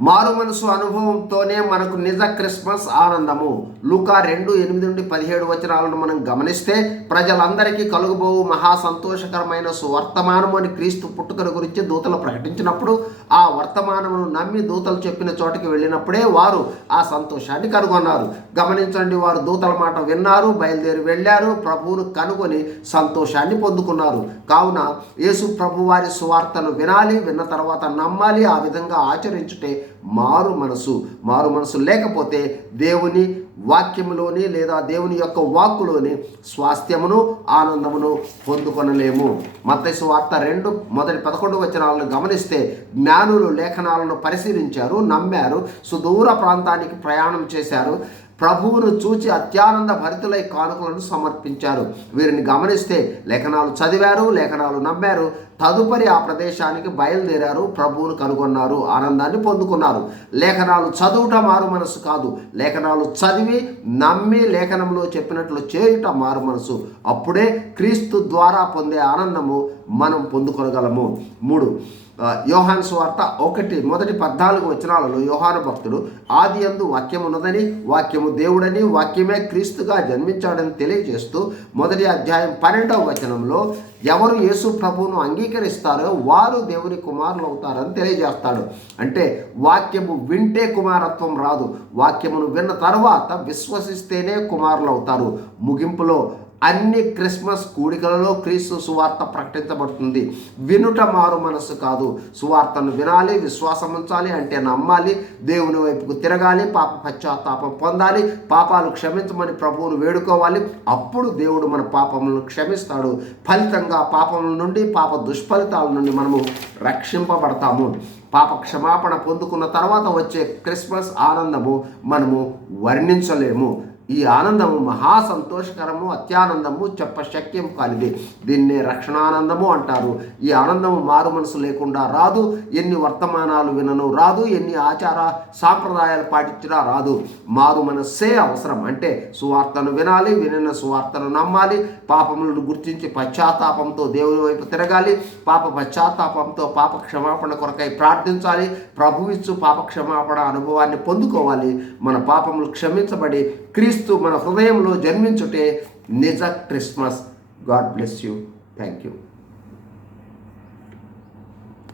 మారు మనసు అనుభవంతోనే మనకు నిజ క్రిస్మస్ ఆనందము. లూకా రెండు ఎనిమిది నుండి పదిహేడు వచనాలను మనం గమనిస్తే ప్రజలందరికీ కలుగుబోవు మహా సంతోషకరమైన సువర్తమానము అని క్రీస్తు పుట్టుకల గురించి దూతలు ప్రకటించినప్పుడు ఆ వర్తమానమును నమ్మి దూతలు చెప్పిన చోటికి వెళ్ళినప్పుడే వారు ఆ సంతోషాన్ని కనుగొన్నారు. గమనించండి వారు దూతల మాట విన్నారు బయలుదేరి వెళ్ళారు ప్రభువును కనుగొని సంతోషాన్ని పొందుకున్నారు. కావున యేసు ప్రభు వారి సువార్తను వినాలి విన్న తర్వాత నమ్మాలి ఆ విధంగా ఆచరించుటే మారు మనసు మారు మనసు లేకపోతే దేవుని వాక్యములోని లేదా దేవుని యొక్క వాక్కులోని స్వాస్థ్యమును ఆనందమును పొందుకొనలేము. మత్స్సు వార్త రెండు మొదటి పదకొండు వచనాలను గమనిస్తే జ్ఞానులు లేఖనాలను పరిశీలించారు నమ్మారు సుదూర ప్రాంతానికి ప్రయాణం చేశారు ప్రభువును చూచి అత్యానంద భరితులై కానుకలను సమర్పించారు. వీరిని గమనిస్తే లేఖనాలు చదివారు లేఖనాలు నమ్మారు తదుపరి ఆ ప్రదేశానికి బయలుదేరారు ప్రభువును కనుగొన్నారు ఆనందాన్ని పొందుకున్నారు. లేఖనాలు చదువుట మారు మనసు కాదు. లేఖనాలు చదివి నమ్మి లేఖనంలో చెప్పినట్లు చేయుట మారు మనసు. అప్పుడే క్రీస్తు ద్వారా పొందే ఆనందము మనం పొందుకొనగలము. మూడు యోహాన్ స్వార్త ఒకటి మొదటి పద్నాలుగు వచనాలలో యోహాను భక్తుడు ఆది అందు వాక్యం ఉన్నదని వాక్యము దేవుడని వాక్యమే క్రీస్తుగా జన్మించాడని తెలియజేస్తూ మొదటి అధ్యాయం పన్నెండవ వచనంలో ఎవరు యేసు ప్రభువును అంగీకరిస్తారో వారు దేవుని కుమారులు అవుతారని తెలియజేస్తాడు. అంటే వాక్యము వింటే కుమారత్వం రాదు. వాక్యమును విన్న తర్వాత విశ్వసిస్తేనే కుమారులు అవుతారు ముగింపులో అన్ని క్రిస్మస్ కూడికలలో క్రీస్తు సువార్త ప్రకటించబడుతుంది. వినుట మారు మనసు కాదు. సువార్తను వినాలి విశ్వాసం ఉంచాలి అంటే నమ్మాలి దేవుని వైపుకు తిరగాలి పాప పశ్చాత్తాపం పొందాలి పాపాలు క్షమించమని ప్రభువును వేడుకోవాలి. అప్పుడు దేవుడు మన పాపములను క్షమిస్తాడు. ఫలితంగా పాపముల నుండి పాప దుష్ఫలితాల నుండి మనము రక్షింపబడతాము. పాప క్షమాపణ పొందుకున్న తర్వాత వచ్చే క్రిస్మస్ ఆనందము మనము వర్ణించలేము. ఈ ఆనందము మహా సంతోషకరము అత్యానందము చెప్పశక్యం కానిది. దీన్నే రక్షణానందము అంటారు. ఈ ఆనందము మారు మనసు లేకుండా రాదు. ఎన్ని వర్తమానాలు వినను రాదు. ఎన్ని ఆచార సాంప్రదాయాలు పాటించినా రాదు. మారు మనస్సే అవసరం. అంటే సువార్తను వినాలి వినిన సువార్తను నమ్మాలి పాపములను గుర్తించి పశ్చాత్తాపంతో దేవుని వైపు తిరగాలి పాప పశ్చాత్తాపంతో పాప క్షమాపణ కొరకై ప్రార్థించాలి ప్రభువిచ్చు పాప క్షమాపణ అనుభవాన్ని పొందుకోవాలి. మన పాపములు క్షమించబడి క్రీస్తు మన హృదయంలో జన్మించుటే నిజ Christmas. God bless you. Thank you